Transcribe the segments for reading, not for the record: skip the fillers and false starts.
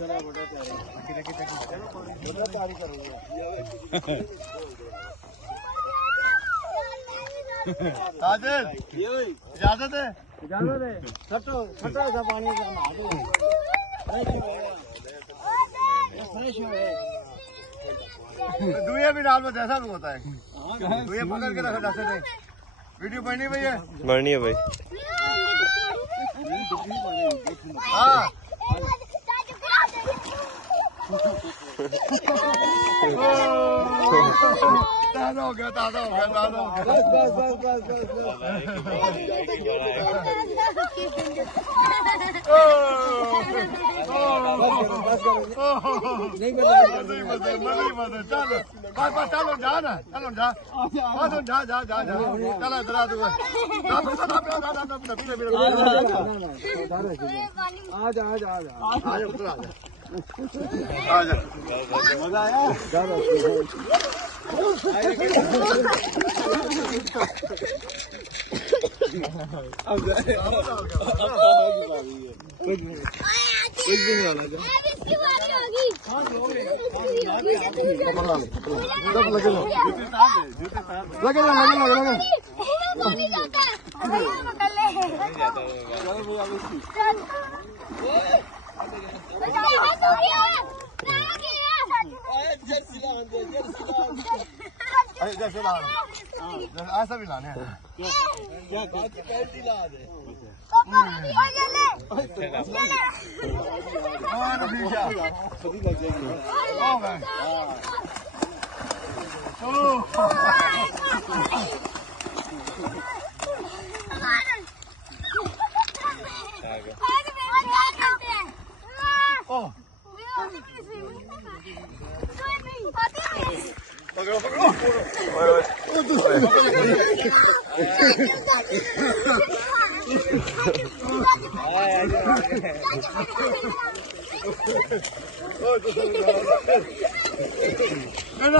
इजाजत है, इजाजत है। फटो फटो सा पानी दुनिया भी डाल में जैसा भी होता है। दुनिया पकड़ के रखा जाते थे। वीडियो बननी भैया, बननी है भाई। हाँ ताज़ा हो गया, ताज़ा हो गया, ताज़ा हो गया। बस बस बस बस बस चलो जा ना, चलो जा, जा जा जा जा, चलो इधर आ तू। आजा आजा आजा आजा उतर आजा, मजा आया। ऐसा भी लाने हैं क्या? पकड़ो पकड़ो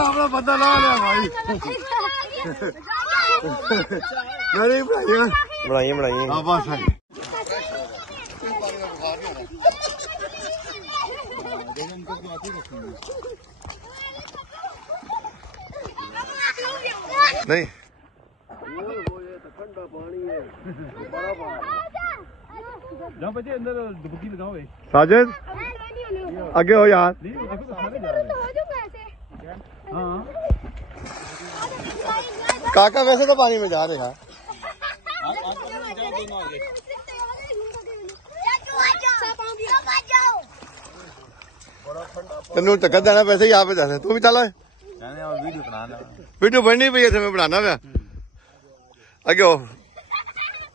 अपना बंदा ला लिया भाई। नहीं बनाइए बनाइए। बस नहीं ठंडा पानी है, बड़ा पानी। जाओ बच्चे अंदर डुबकी लगाओ। साजिद आगे हो यार। हाँ काका वैसे तो पानी में जा रहे हैं। तेन चक्कर देना वैसे ही आप जाने, तू भी चला वीडियो बननी पई है, मैं बनाना पे अगे हो।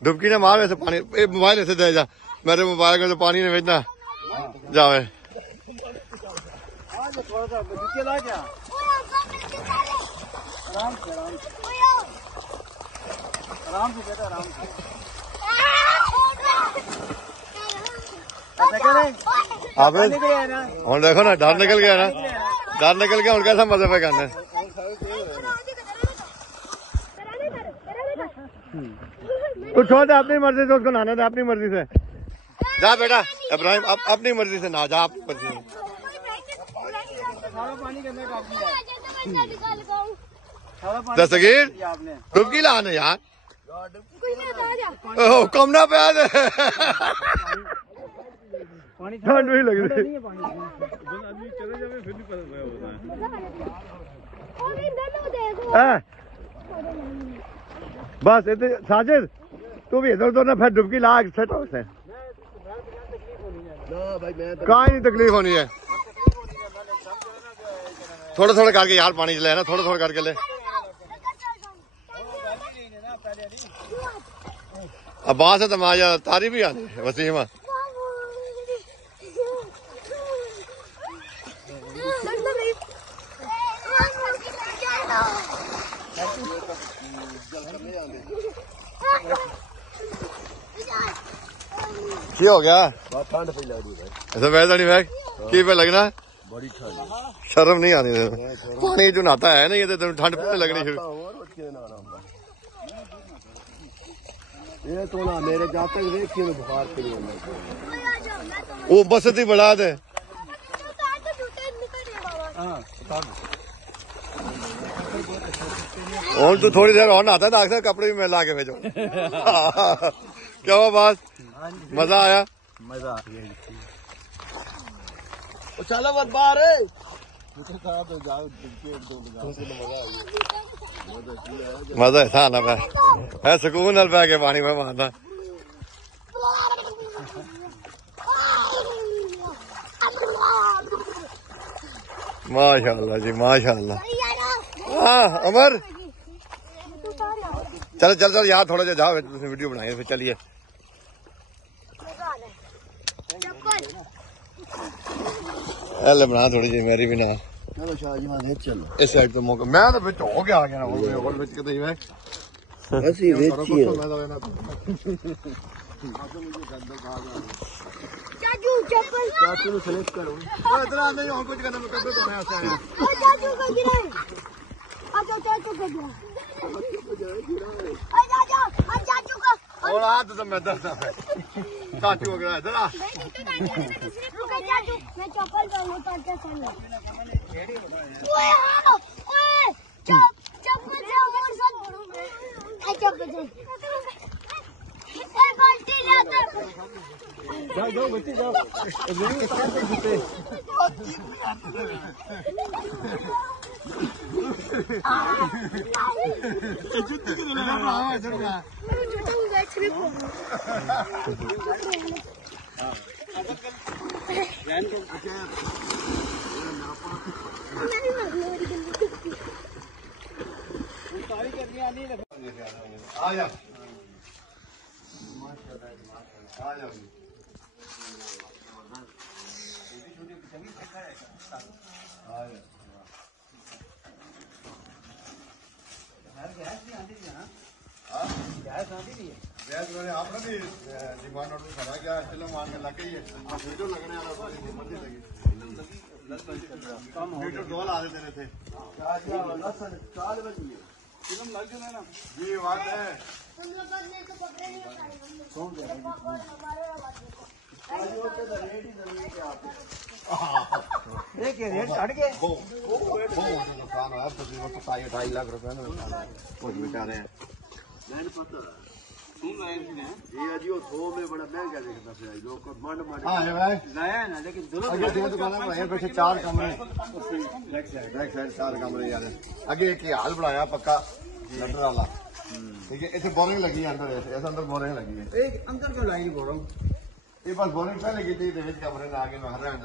डुबकी ने मार वैसे पानी, मोबाइल ऐसे दे जा, मेरे मोबाइल को तो पानी ने भेजना जावे। हम देखो ना, डर निकल गया ना, डर निकल गया। कैसा मजे पे करना तू छोड़ दे, अपनी मर्जी से उसको नहाने दे, अपनी मर्जी से जा बेटा। इब्राहिम अपनी मर्जी से नहा जा, आप मर्जी। दस्तगीर डुबकी लाने यार, कम ना पे ठंड भी लग रही। बस इतने साजिद तू भी इधर उधर ना फिर डुबकी ला सेट हो से। कहाँ नहीं तकलीफ होनी है, थोड़ा थोड़ा करके यार पानी चले ना, थोड़ा थोड़ा करके ले। अब बात है तमाजा तारी भी आनी वसीम। की हो गया? ठंड पे लग रही है ऐसा वैसा नहीं बैग की पे लगना बड़ी ठंड, शर्म नहीं आनी। पानी जो नहाता है ना, ये तो ठंड पे लगनी शुरू। ये तो ना मेरे जाते देखिए बुखार के लिए वो बस ही बढ़ा दे। और तू थोड़ी देर और नहाता था अक्सर कपड़े भी मैं ला के भेजो। क्या हुआ बात? मजा आया? मजा आ गया। चलो बस बाहर है तो जाओ मजा है ना है सुकून नल पै के पानी में मारना। माशाअल्लाह जी माशाअल्लाह। हाँ अमर चलो चल चल यार थोड़ा जा जाओ वीडियो बनाइए फिर चलिए। बना थोड़ी जी मेरी भी ना। चलो शाह जी मैं चलो इस साइड तो मौका मैं तो बिच हो गया आ गया ना और बिच के मैं ऐसी वेची है चाचू चप्पल चाचू ने सेलेक्ट करो इधर आ नहीं और कुछ करना मैं कपड़े धोने आते हैं चाचू को गिरा अच्छा चाचू को गिरा चाचू को और आज तो मैं दस चाचू हो गया इधर आ चाचू मैं चप्पल पहनूं ताकि सुन ले ओए हां ओए चप्पल से और साथ चप्पल से बाल्टी ले आता जाओ जाओ बच्चे जाओ आजा आजा गैस मैंने आपने भी डिमांड ऑर्डर करा क्या चलो मान के लग गई है वीडियो लगने वाला मर्जी लगी वीडियो दो ला देते थे फिल्म लग गई ना जी बात है रेट चढ़ गए नुकसान हुआ तो 2.5 लाख रुपए में कुछ बेचारे हैं जी वो थो में बड़ा महंगा देखता फिर लोग को मंड मंड हाँ भाई लाया ना लेकिन दोनों अगे दो दुकानें बनाई पीछे 4 कमरे बैक साइड 4 कमरे यार अगे एक हाल बनाया पक्का लटर वाला ठीक है इसे बोरिंग लगी है अंदर ऐसे अंदर बोरिंग लगी है एक अंदर क्यों लाई बोरो ये बस बोरिंग पहले की थी डेविड कमरे में आगे में हर रहे हैं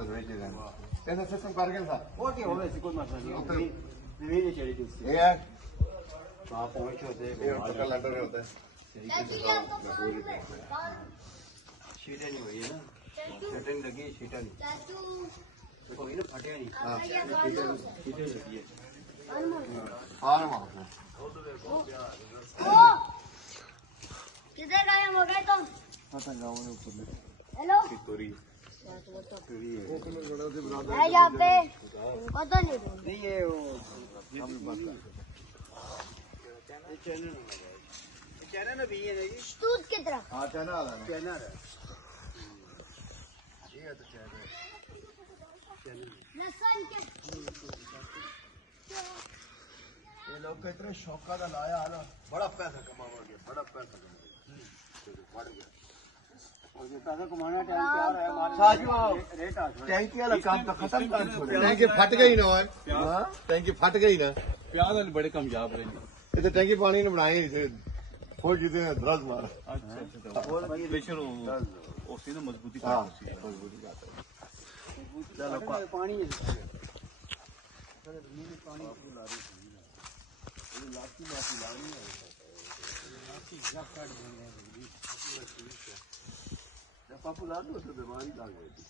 ऐसा सिस्टम कर गए सर ओके हो वैसे कोई मसला नहीं नहीं चली थी ये है वहां पहुंचे होते ये पक्का लटर होता है शीटें नहीं हुई है ना शीटें लगी शीटें नहीं कोई ना फटे नहीं शीटें लगी है फार्म हाउस है किधर गायब हो गए तुम पता गाँव में ऊपर हेलो तोरी यहाँ पे पता नहीं ये चैनल भी है दूध की तरफ हाँ चैनल है चैनल ये तो चैनल लसन के ये लोग का इतना शौका का लाया है ना बड़ा पैसा कमावा गया बड़ा पैसा बढ़ गया और ये पैसा कमाना टाइम क्या रहा है रेट टैंकी वाला काम तो खत्म कर छोड़े टैंकी फट गई ना टैंकी फट गई ना प्याज वाले बड़े कामयाब रहे ये तो टैंकी पानी ने बनाई खोल जीते हैं दरज मार प्रेशर उससे ना मजबूती हाँ मजबूती आता है चलो पानी पापू ला दो तो बीमारी लग गई थी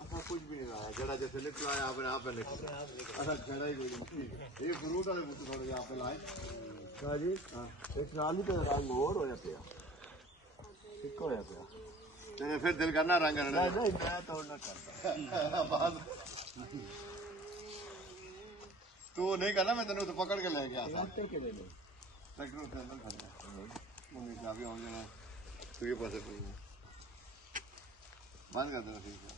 आपका कुछ भी नहीं रहा जड़ा जैसे निकला है आपने आप निकला अच्छा जड़ा ही कोई ये फ्रूट वाले बूटे थोड़े यहाँ पे लाए हाँ जी एक नाली तो रंग और होया पिया ठीक होया पिया तेरे फिर दिल करना रंग करना नहीं मैं तोड़ना करता तू नहीं करना मैं तेन तो पकड़ के ले गया था के ले लो ट्रैक्टर के अंदर खड़ा मम्मी चाबी हो जाना तू ये पास बंद कर देना ठीक है